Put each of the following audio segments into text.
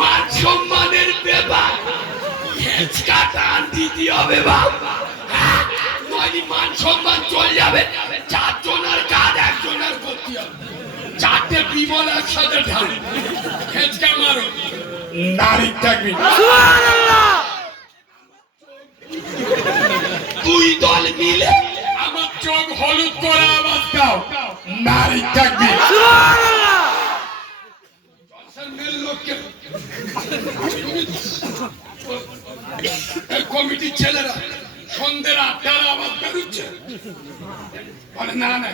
মান সম্মানের ব্যাপার, হেঁচকা টান দিতে হবে বাবা, নইলে মান সম্মান চলে যাবে। চারজনের কাজ একজনের করতে হবে, চারটে বিমল একসাথে ঢাল, হেঁচকা মারো, নারী থাকবি। দুই দল মিলে আমার চোখ হলুদ করে আওয়াজ দাও, নারী থাকবি। কমিটির ছেলেরা সন্ধ্যের 8টার আওয়াজ বেরোচ্ছে, না না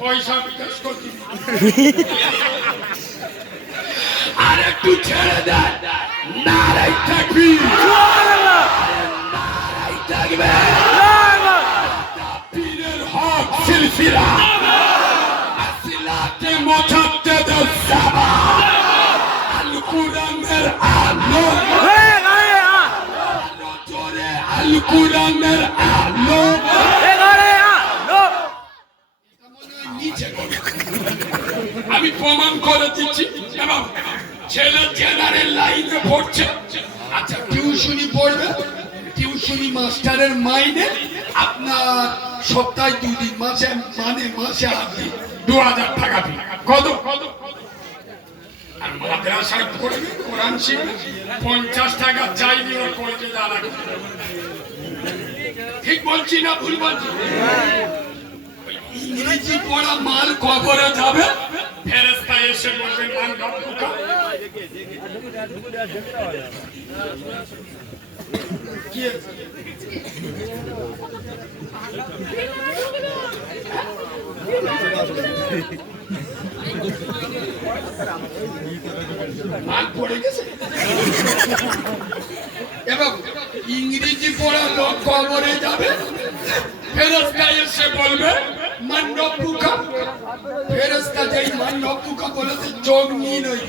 পয়সা বিকাশ করছি, আর একটু ছেড়ে দেন, নারাই থাকবি, নারাই থাকবে। পীরের হক শিল্পীরা আসিলাতে মোছাতে দেবা, আল কুরআনের আলো, জোরে আল কুরআনের আলো, আমি প্রমাণ করে দিচ্ছি। ছেলে জেনারেল লাইনে পড়ছে, আচ্ছা টিউশনি পড়বে, টিউশনি মাস্টারের মাইনে আপনার সপ্তাহে 2 দিন, মাসে মানে মাসে 8 দিন, 2000 টাকা ফি। কত? আর মাদ্রাসায় পড়বে, কোরআন শিখবে, 50 টাকা চাইনি ওর পড়তে যাওয়া। ঠিক বলছি না ভুল বলছি? ইংরেজি পড়া মাল কবরে যাবে, ফেরেশতা এসে বলবে মান রব্বুকা। মাল পড়ে গেছে। এবং ইংরেজি পড়া লোক কবরে যাবে, ফেরেশতা এসে বলবে মান রব্বুকা। ফেরেশতা যেই মান রব্বুকা বলেছে চোখ নিয়ে নই,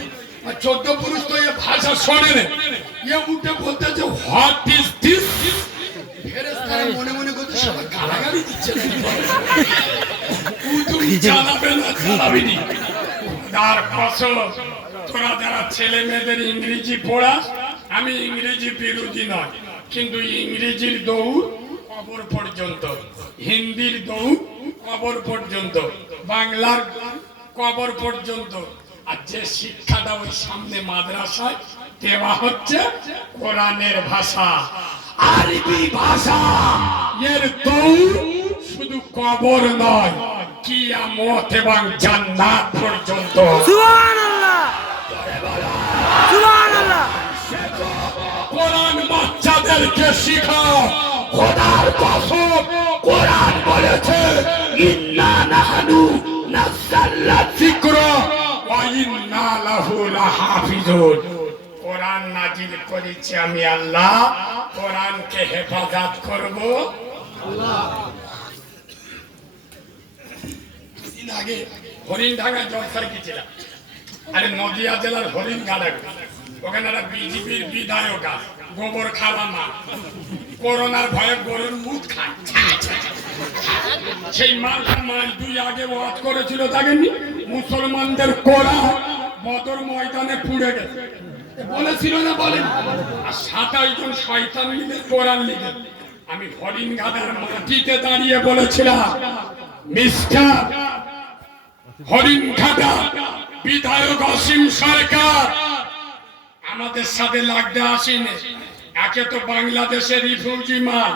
আর 14 পুরুষ তো এ ভাষা শোনে না, এ উঠে বলতেছে হোয়াট ইজ দিস। ফেরেশতা মনে মনে করতে সবাই গালাগালি দিচ্ছে, তুমি চালাবে না চালাবিনি। তার ফসল তোরা যারা ছেলে মেয়েদের ইংরেজি পড়াস, আমি ইংরেজি বিরোধী নয়, কিন্তু ইংরেজির দৌড় কবর পর্যন্ত, হিন্দির দৌড় কবর পর্যন্ত, বাংলার কবর পর্যন্ত। আর যে শিক্ষাটা ওই সামনে মাদ্রাসায় দেওয়া হচ্ছে কোরআনের ভাষা, আরবি ভাষা, এর দৌড় শুধু কবর নয়, কিয়ামত এবং জান্নাত পর্যন্ত। সুবহানাল্লাহ, সুবহানাল্লাহ। কোরআন বাচ্চাদেরকে শিখাও, খোদার কসম কোরআন বলেছে ইন্না নাহনু নাযালনা যিকরা ওয়া ইন্না লাহু লাহাফিজুন। কোরআন নাজিল করেছি আমি আল্লাহ, কোরআনকে হেফাজত করব আল্লাহ। দিন আগে হরিণডাঙ্গা জলসায় গেছিলাম, আরে নদিয়া জেলার হরিণঘাটা, ওখানে একটা বিজেপির বিধায়ক আছে, গোবর খাওয়া মা, করোনার ভয়ে গরুর মুখ খায়, সেই মালটা মাস 2 আগে ওয়াজ করেছিল, দেখেননি? মুসলমানদের কোরআন বদর ময়দানে পুড়ে গেছে বলেছিল না, বলেন? আর 27 জন শয়তান মিলে কোরআন লিখে। আমি হরিণঘাটার মাটিতে দাঁড়িয়ে বলেছিলাম, মিস্টার হরিণঘাটা বিধায়ক অসীম সরকার, আমাদের সাথে লাগতে আসেনি। একে তো বাংলাদেশের রিফিউজি মাল,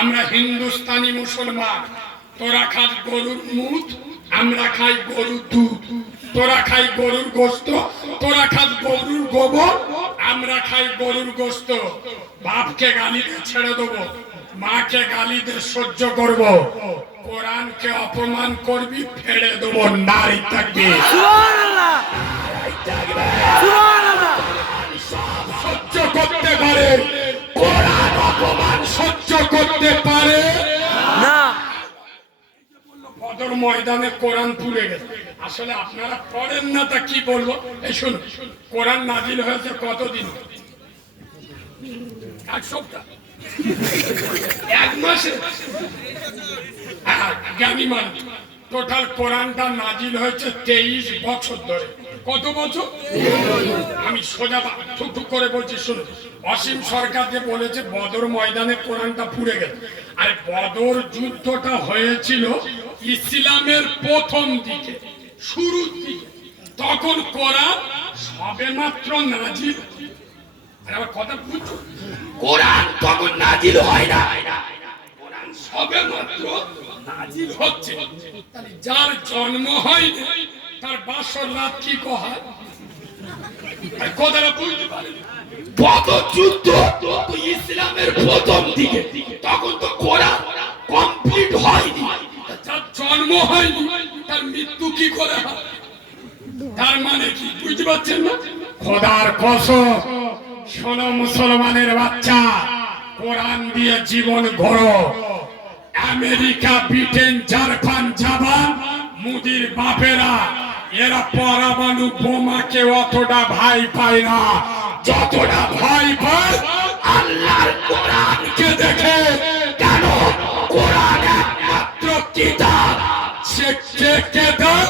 আমরা হিন্দুস্তানি মুসলমান। তোরা খাস গরুর মুখ, আমরা খাই গরুর দুধ। তোরা খাই গরুর গোস্ত, তোরা খাস গরুর গোবর, আমরা খাই গরুর গোস্ত। বাপকে গালি দিয়ে ছেড়ে দেবো, মাকে গালি দিয়ে সহ্য করব, কোরআনকে অপমান করবি ফেড়ে দেবো, নারী থাকবি। সুবহানাল্লাহ, সুবহানাল্লাহ। সহ্য করতে পারে, কোরআন অপমান সহ্য করতে পারে না। বদর ময়দানে কোরআন পুড়ে গেছে। আসলে আপনারা পড়েন না, তা কি বলবো? এই শুনুন, কোরআন নাজিল হয়েছে কতদিন? 1 সপ্তাহ, 1 মাসে। জ্ঞানী মানুষ। টোটাল কোরআনটা নাজিল হয়েছে 23 বছর ধরে। কত বছর? আমি সোজা ঠুকঠুক করে বলছি শুনুন। অসীম সরকার যে বলেছে বদর ময়দানে কোরআনটা পুড়ে গেছে, আর বদর যুদ্ধটা হয়েছিল ইসলামের প্রথম দিকে, শুরুর দিকে। তখন কোরআন সবে মাত্র নাজিল। আর আমার কথা বুঝছো? কোরআন তখন নাজিল হয় না, কোরআন সবে মাত্র নাজিল হচ্ছে। তাহলে যার জন্ম হয়নি তার বাসর রাত কি কয়? কথাটা বুঝতে পারেন? বদর যুদ্ধ তো ইসলামের প্রথম দিকে, তখন তো কোরআন কমপ্লিট হয়নি। যার জন্ম হয়নি তার মৃত্যু কি করে হয়? তার মানে কি বুঝতে পারছেন না? খোদার কসম, শোনো মুসলমানের বাচ্চা, কোরআন দিয়ে জীবন গড়ো। আমেরিকা, ব্রিটেন, জাপান, জাপান, মুদির বাপেরা এরা পরমাণু বোমাকে অতটা ভয় পায় না যতটা ভয় পায় আল্লাহর কোরআনকে দেখে। কেন? কোরআন একমাত্র কিতাব, সে কিতাব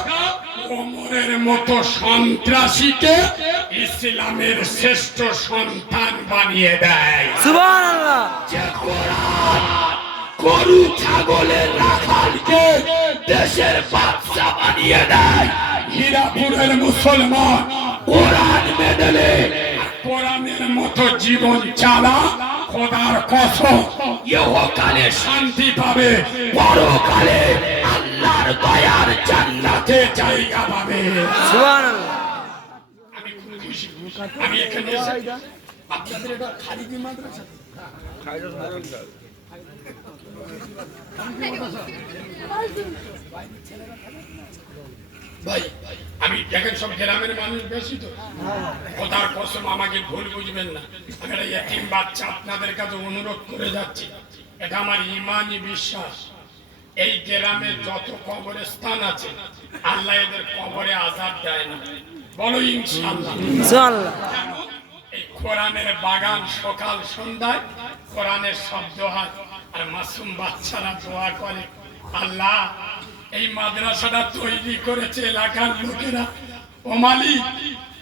ওমরের মতো সন্ত্রাসীকে ইসলামের শ্রেষ্ঠ সন্তান বানিয়ে দেয়। সুবহানাল্লাহ। যে কোরআন গরু ছাগলের রাখালকে দেশের বাদশা বানিয়ে দেয়, হীরাপুরের মুসলমান কোরআন মেডেলে কোরআনের মতো জীবন চালা, খোদার কসম ইহকালে শান্তি পাবে, পরকালে আল্লাহর দয়ার জান্নাতে জায়গা পাবে। সুবহানাল্লাহ। আমি খুব খুশি, আমি এখানে এসে আপনাদের এটা খালিদি মাদ্রাসা ভাই, আমি দেখেন সব গ্রামের মানুষ বেশি তো, খোদার কসম আমাকে ভুল বুঝবেন না। আমি একটা এতিম বাচ্চা আপনাদের কাছে অনুরোধ করে যাচ্ছি, এটা আমার ইমানি বিশ্বাস। এই গ্রামে যত কবরস্থান আছে আল্লাহ এদের কবরে আযাব দেয় না, বলো ইনশাআল্লাহ। ইনশাআল্লাহ। এই কোরআনের বাগান, সকাল সন্ধ্যায় কোরআনের শব্দ হয়, আর মাসুম বাচ্চারা দোয়া করে, আল্লাহ এই মাদ্রাসাটা তৈরি করেছে এলাকার লোকেরা, ও মালিক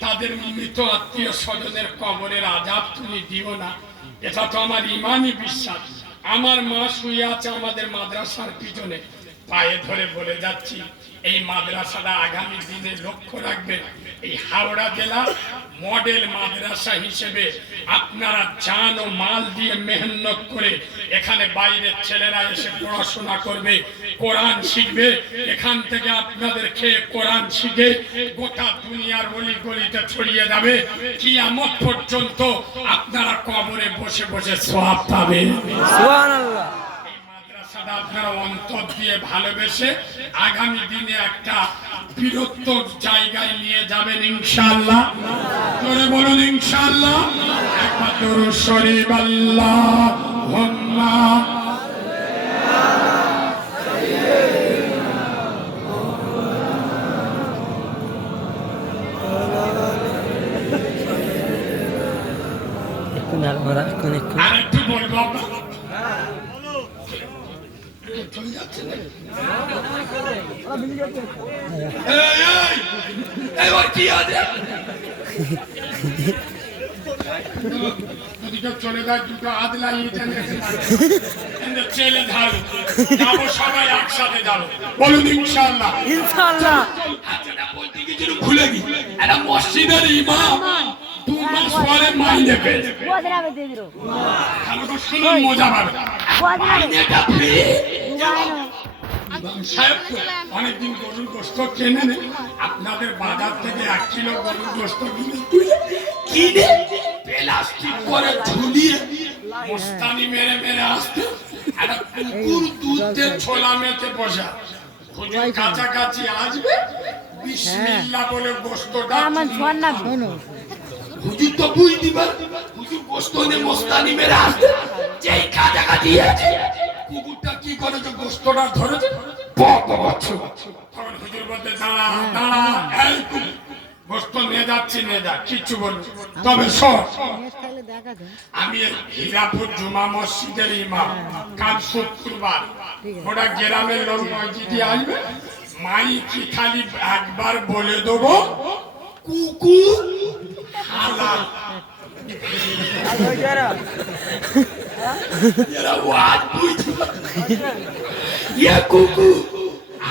তাদের মৃত আত্মীয় স্বজনের কবরের আযাব তুমি দিও না। এটা তো আমার ইমানি বিশ্বাস। আমার মা শুয়ে আছে আমাদের মাদ্রাসার পিছনে, পায়ে ধরে বলে যাচ্ছি এই মাদ্রাসাটা আগামী দিনে লক্ষ্য রাখবেন, এই হাওড়া জেলা মডেল মাদ্রাসা হিসেবে আপনারা জান ও মাল দিয়ে মেহনত করে এখানে বাইরের ছেলেরা এসে পড়াশোনা করবে, কোরআন শিখবে। এখান থেকে আপনাদের খেয়ে কোরআন শিখে গোটা দুনিয়ার অলি গলিতে ছড়িয়ে যাবে। কিয়ামত পর্যন্ত আপনারা কবরে বসে বসে সওয়াব পাবেন। সুবহানাল্লাহ। মাদ্রাসাটা আপনারা অন্তর দিয়ে ভালোবেসে আগামী দিনে একটা বীরত্ব জায়গায় নিয়ে যাবেন ইনশাআল্লাহ। জোরে বলুন ইনশাআল্লাহ। একবার দরুদ শরীফ আল্লাহুম্মা আরেকটু বলবো আপনার চলে যাচ্ছে না? এবার কি আছে? যদি কেউ চলে যায় দুটো হাত লাগিয়ে ছেলে ধারো, যাবো সবাই একসাথে যাবো, বলুন ইনশাআল্লাহ। ইনশাআল্লাহ। বলতে কিছু ভুলে গি, একটা মসজিদের ইমাম 2 মাস পরে মাইনে পেয়েছে। শুনুন মজা পাবে, মাইনেটা পেয়ে অনেকদিন গরুর গোস্ত কেনে নেন, আপনাদের বাজার থেকে 1 কিলো গরুর গোস্ত কিনে প্লাস্টিক করে ঝুলিয়ে মোস্তানি মেরে মেরে আসতে একটা কুকুর দুধে ছোলা মেতে বসা, হুজুর কাছাকাছি আসবে বিসমিল্লাহ বলে গোস্তটা হুজুর তো বুঝতে পারে, হুজুর গোস্ত নিয়ে মোস্তানি মেরে আসতে যেই কাছাকাছি কুকুরটা কি করেছে গোস্তটা ধরেছে, তখন হুজুর বলতে দাঁড়া দাঁড়া, এই গোস্ত নিয়ে যাচ্ছি, নিয়ে যা, কিচ্ছু বলবো। তবে শোন, আমি এই হীরাপুর জুমা মসজিদের ইমাম। কাল শুক্রবার ওরা গ্রামের লোক মসজিদে আসবে, মাইকি খালি একবার বলে দেবো, কুকুর হালাল। এরা ওয়াজ বুঝতে পারে। ইয়ে কুকুর,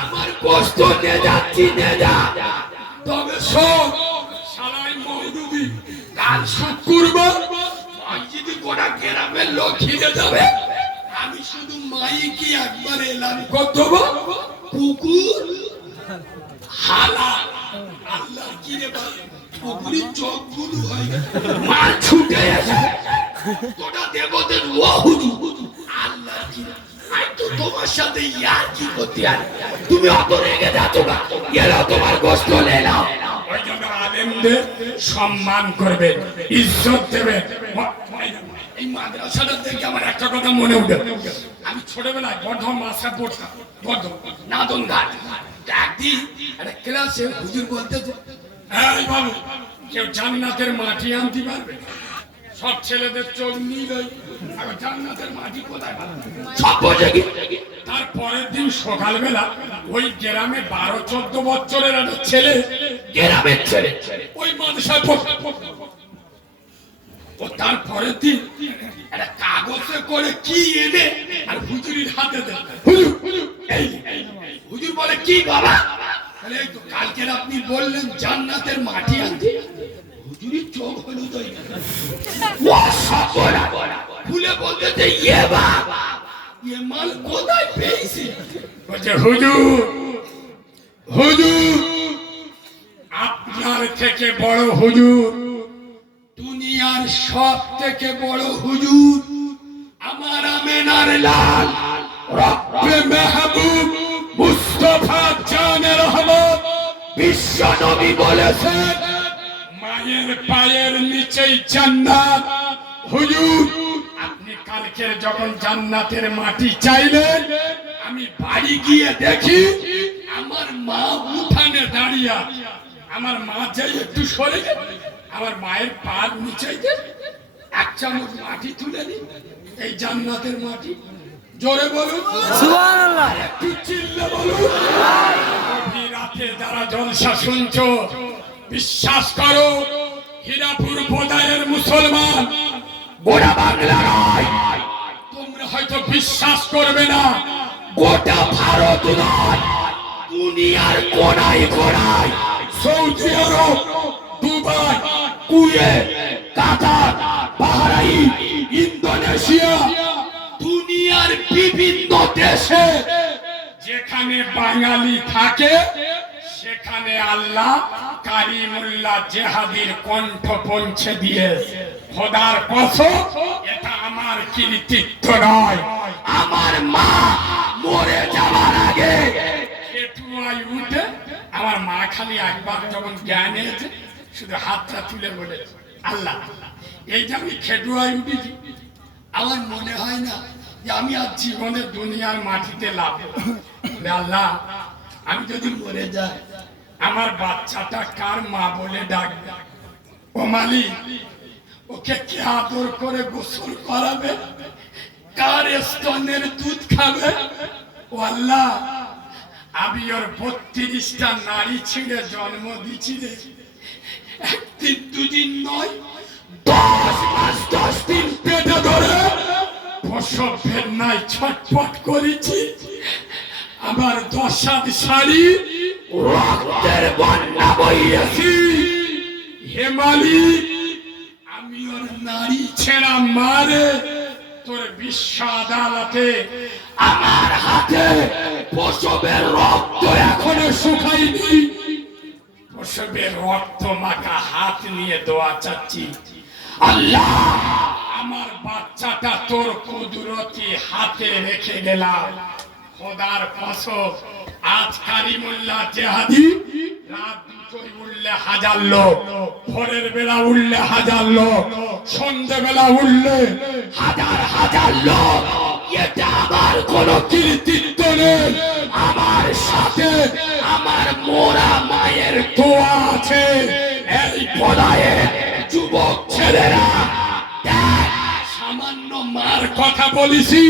আমার কষ্ট নিয়ে যাচ্ছি, নিয়ে যা। তবে শোন, শালাই মৌলবি, কাল শুক্রবার মসজিদে গোটা গ্রামের লোক খিদে যাবে, আমি শুধু মাইকি একবার এলাম করে দেবো, কুকুর হালাল। আল্লাহ কি রে ভাই, কুকুরের চোখ গুলো হয় মার ছুটে আসে, তোরা দেবদের ও হুজুর। আল্লাহ কি রে, আই তো তোমার সাথে ইয়ার কি করতে আর তুমি অত রেগে যাচ্ছ না, এরা তোমার গোস্ত নিয়ে নাও। ওই জন্য আলেমদের সম্মান করবে, ইজ্জত দেবে। এই মাদ্রাসাটা দেখে আমার একটা কথা মনে উঠে, আমি ছোটবেলায় বর্ধমান মাদ্রাসায় পড়তাম, বর্ধমান নাদন ঘাট। একদিন একটা ক্লাসে হুজুর বলতেছে, এই বাবু, কেউ জান্নাতের মাটি আনতে পারবে? সব ছেলেদের চোখ নীল, জান্নাতের মাটি কোথায় পাবে? সব বোঝে কি? তার পরের দিন সকালবেলা ওই গ্রামে 12-14 বছরের একটা ছেলে, গ্রামের ছেলে, ওই মাদ্রাসায় পড়তো। ও তার পরের দিন একটা কাগজে করে কি এনে আর হুজুরির হাতে দেয়। হুজুর, এই হুজুর বলে, কি বাবা? তাহলে এই তো কালকে আপনি বললেন জান্নাতের মাটি আনতে। হুজুরির চোখ হলুদ হয়ে গেল, খুলে বলতে, ইয়ে বাবা, ইয়ে মাল কোথায় পেয়েছি? বলছে, হুজুর, হুজুর আপনার থেকে বড় হুজুর, দুনিয়ার সব থেকে বড় হুজুর আমার আমেনার লাল রব্বে মেহবুব মুস্তাফা জানে রহমত বিশ্ব নবী বলেছেন, মায়ের পায়ের নিচেই জান্নাত। হুজুর, আপনি কালকের যখন জান্নাতের মাটি চাইলেন, আমি বাড়ি গিয়ে দেখি আমার মা উঠানে দাঁড়িয়ে। আমার মা যাই একটু সরে গেল, আমার মায়ের পার নিচে এক চামচ মাটি তুলে দিই, এই জান্নাতের মাটি। জোরে বলুন সুবহানাল্লাহ, একটু চিল্লে বলুন। রাতে যারা জলসা শুনছো, বিশ্বাস করো, হীরাপুর বোদায়ের মুসলমান, গোটা বাংলা নয়, তোমরা হয়তো বিশ্বাস করবে না, গোটা ভারত নয়, দুনিয়ার কোনায় কোনায়, সৌদি আরব, দুবাই, কুয়েত, কাতার, বাহরাইন, ইন্দোনেশিয়া, দুনিয়ার বিভিন্ন দেশে যেখানে বাঙালি থাকে, সেখানে আল্লাহ কারিমুল্লাহ জেহাদির কণ্ঠ পৌঁছে দিয়ে। খোদার কসম, এটা আমার কৃতিত্ব নয়। আমার মা মরে যাওয়ার আগে পেটুয়ায় উঠে, আমার মা খালি একবার যখন জ্ঞান এসেছে, শুধু হাতটা তুলে বলে, আল্লাহ, এই যে আমি খেটুয়ায় উঠেছি, আমার মনে হয় না যে আমি আর জীবনে দুনিয়ার মাটিতে লাভ। আল্লাহ, আমি যদি মরে যাই, আমার বাচ্চাটা কার মা বলে ডাকবে? ও মালিক, ওকে কে আদর করে গোসল করাবে? কার স্তনের দুধ খাবে? ও আল্লাহ, আমি ওর 32টা নারী ছিঁড়ে জন্ম দিচ্ছি রে, একদিন দুদিন নয়, 10 মাস 10 দিন পেটে ধরে প্রসবের নাই ছটফট করেছি। আমার 10 হাত শাড়ি রক্তের বন্যা বইয়েছি। হে মালিক, আমি ওর নারী ছেঁড়া মারে তোর বিশ্ব আদালতে আমার হাতে প্রসবের রক্ত এখনো শুকায়নি। প্রসবের রক্ত মাখা হাত নিয়ে দোয়া চাচ্ছি, আল্লাহ, আমার বাচ্চাটা তোর কুদরতি হাতে রেখে গেলাম। খোদার কসম, আজ কারিমুল্লাহ জেহাদি রাত দুটোয় উঠলে 1000 লোক, ভোরের বেলা উঠলে 1000 লোক, সন্ধ্যে বেলা উঠলে হাজার হাজার লোক। এটা আমার কোনো কৃতিত্ব নেই, আমার সাথে আমার মোরা মায়ের দোয়া আছে। এই পলায়ে যুবক ছেলেরা, দেখ, সামান্য মার কথা বলিছি,